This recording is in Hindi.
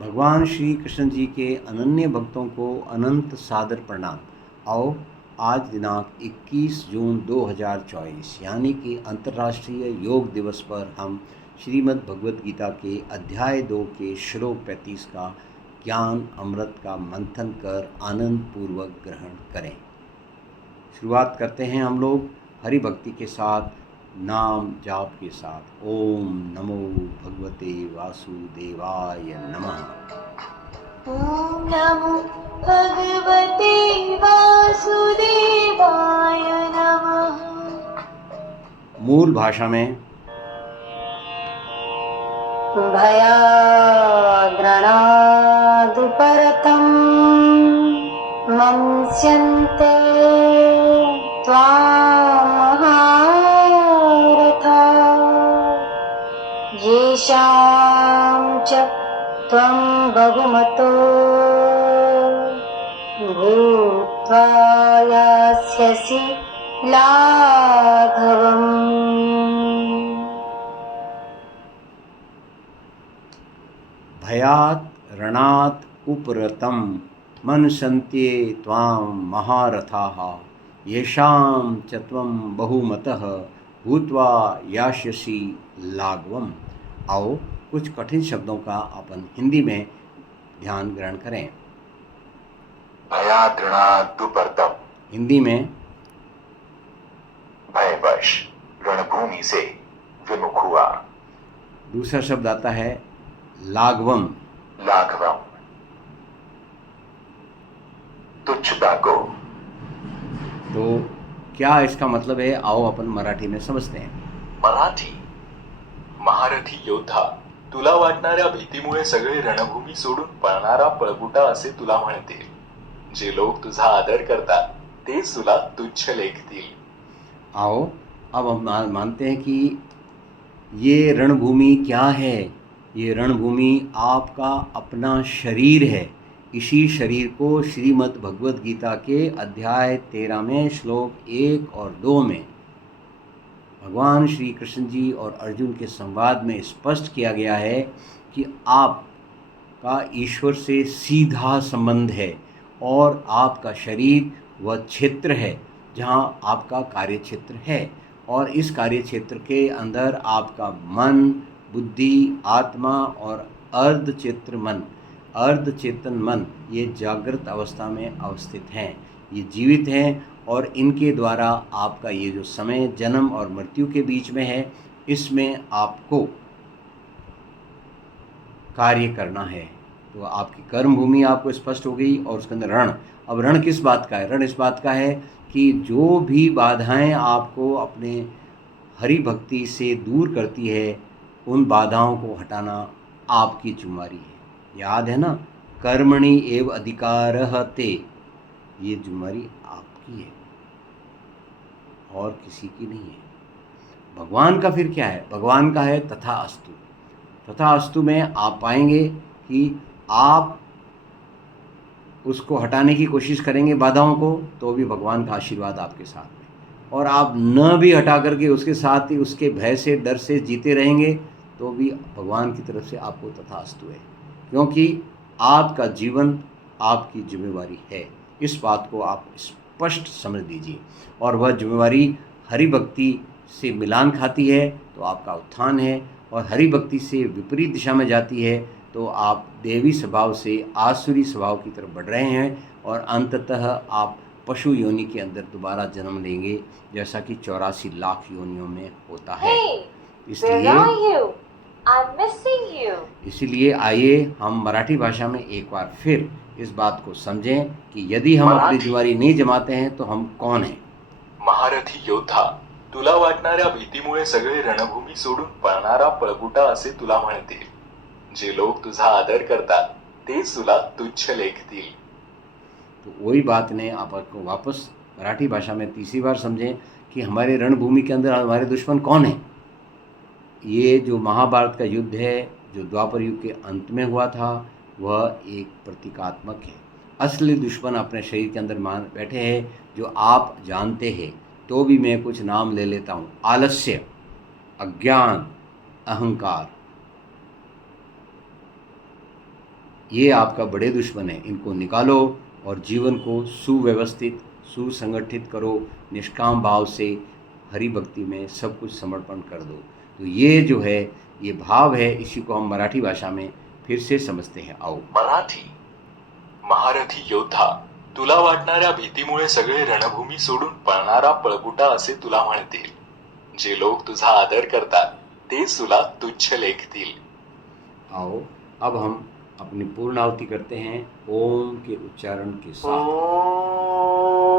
भगवान श्री कृष्ण जी के अनन्य भक्तों को अनंत सादर प्रणाम। आओ आज दिनांक 21 जून 2024 यानी कि अंतर्राष्ट्रीय योग दिवस पर हम श्रीमद् भगवत गीता के अध्याय 2 के श्लोक 35 का ज्ञान अमृत का मंथन कर आनंद पूर्वक ग्रहण करें। शुरुआत करते हैं हम लोग हरि भक्ति के साथ, नाम जाप के साथ। ओम नमो भगवते वासुदेवाय नमः। ओम नमो भगवते वासुदेवाय नमः। मूल भाषा में भयाद्रणादुपरतं मंस्यन्ते त्वां महारथा येषां च त्वं बहुमतो भूत्वा यास्यसि लाघवम्। भयात रणात उपरतम मनसन्त्ये त्वां महारथाः येषां च त्वं बहुमतः भूत्वा यास्यसि लाघवम्। आओ कुछ कठिन शब्दों का अपन हिंदी में ध्यान ग्रहण करें। भयाद्रणादुपर्तम हिंदी में भयवश रणभूमि से विमुख हुआ। दूसरा शब्द आता है लाघवम। लाघवम तुच्छता को। तो क्या इसका मतलब है, आओ अपन मराठी में समझते हैं। मराठी महारथी योद्धा, तुला वाटणाऱ्या भीतीमुळे सगळे रणभूमी सोडून पळणारा पळपुटा असे तुला म्हणतील. जे लोक तुझा आदर करतात तेच तुला तुच्छ लेखतील. आओ अब हम मानते हैं कि ये रणभूमि क्या है। ये रणभूमि आपका अपना शरीर है। इसी शरीर को श्रीमद् भगवत गीता के अध्याय 13 में श्लोक 1 और 2 में भगवान श्री कृष्ण जी और अर्जुन के संवाद में स्पष्ट किया गया है कि आपका ईश्वर से सीधा संबंध है और आपका शरीर वह क्षेत्र है जहाँ आपका कार्य क्षेत्र है, और इस कार्य क्षेत्र के अंदर आपका मन, बुद्धि, आत्मा और अर्धचेतन मन ये जागृत अवस्था में अवस्थित हैं। ये जीवित हैं और इनके द्वारा आपका ये जो समय जन्म और मृत्यु के बीच में है, इसमें आपको कार्य करना है। तो आपकी कर्म भूमि आपको स्पष्ट हो गई और उसके अंदर रण। अब रण किस बात का है? रण इस बात का है कि जो भी बाधाएं आपको अपने हरि भक्ति से दूर करती है, उन बाधाओं को हटाना आपकी जिम्मेदारी है। याद है ना, कर्मणि एव अधिकारः ते, ये जिम्मेदारी आपकी है और किसी की नहीं है। भगवान का फिर क्या है? भगवान का है तथा अस्तु। तथा अस्तु में आप पाएंगे कि आप उसको हटाने की कोशिश करेंगे बाधाओं को, तो भी भगवान का आशीर्वाद आपके साथ में, और आप न भी हटा करके उसके साथ ही उसके भय से, डर से जीते रहेंगे, तो भी भगवान की तरफ से आपको तथास्तु है, क्योंकि आपका जीवन आपकी जिम्मेवारी है। इस बात को आप स्पष्ट समझ लीजिए। और वह जिम्मेवारी हरि भक्ति से मिलान खाती है तो आपका उत्थान है, और हरि भक्ति से विपरीत दिशा में जाती है तो आप देवी स्वभाव से आसुरी स्वभाव की तरफ बढ़ रहे हैं, और अंततः आप पशु योनि के अंदर दोबारा जन्म लेंगे, जैसा कि 84 लाख योनियों में होता है। इसलिए आइए हम मराठी भाषा में एक बार फिर इस बात को समझें कि यदि हम अपनी जिम्मेदारी नहीं जमाते हैं तो हम कौन हैं। महारथी योद्धा, तुला वाटणाऱ्या भीतीमुळे सगळे रणभूमी सोडून पळणारा पळपुटा असे तुला म्हणतील. जे लोक तुझा आदर करतात तेच तुला तुच्छ लेखतील. तो वही बात ने आपको वापस मराठी भाषा में तीसरी बार समझें कि हमारे रणभूमि के अंदर हमारे दुश्मन कौन है। ये जो महाभारत का युद्ध है, जो द्वापर युग के अंत में हुआ था, वह एक प्रतीकात्मक है। असली दुश्मन अपने शरीर के अंदर मान बैठे हैं, जो आप जानते हैं, तो भी मैं कुछ नाम ले लेता हूँ। आलस्य, अज्ञान, अहंकार। ये आपका बड़े दुश्मन है, इनको निकालो और जीवन को सुव्यवस्थित सुसंगठित करो, निष्काम भाव से हरि भक्ति में सब कुछ समर्पण कर दो। तो ये जो है ये भाव है, इसी को हम मराठी भाषा में फिर से समझते हैं। आओ। मराठी महारथी योद्धा, तुला वाटणाऱ्या भीतीमुळे सगळे रणभूमी सोडून पळणारा पळपुटा असे तुला म्हणतील. जे लोक तुझा आदर करतात तेच तुला तुच्छ लेखतील. आओ अब हम अपनी पूर्ण आहुति करते हैं ओम के उच्चारण के साथ। ॐ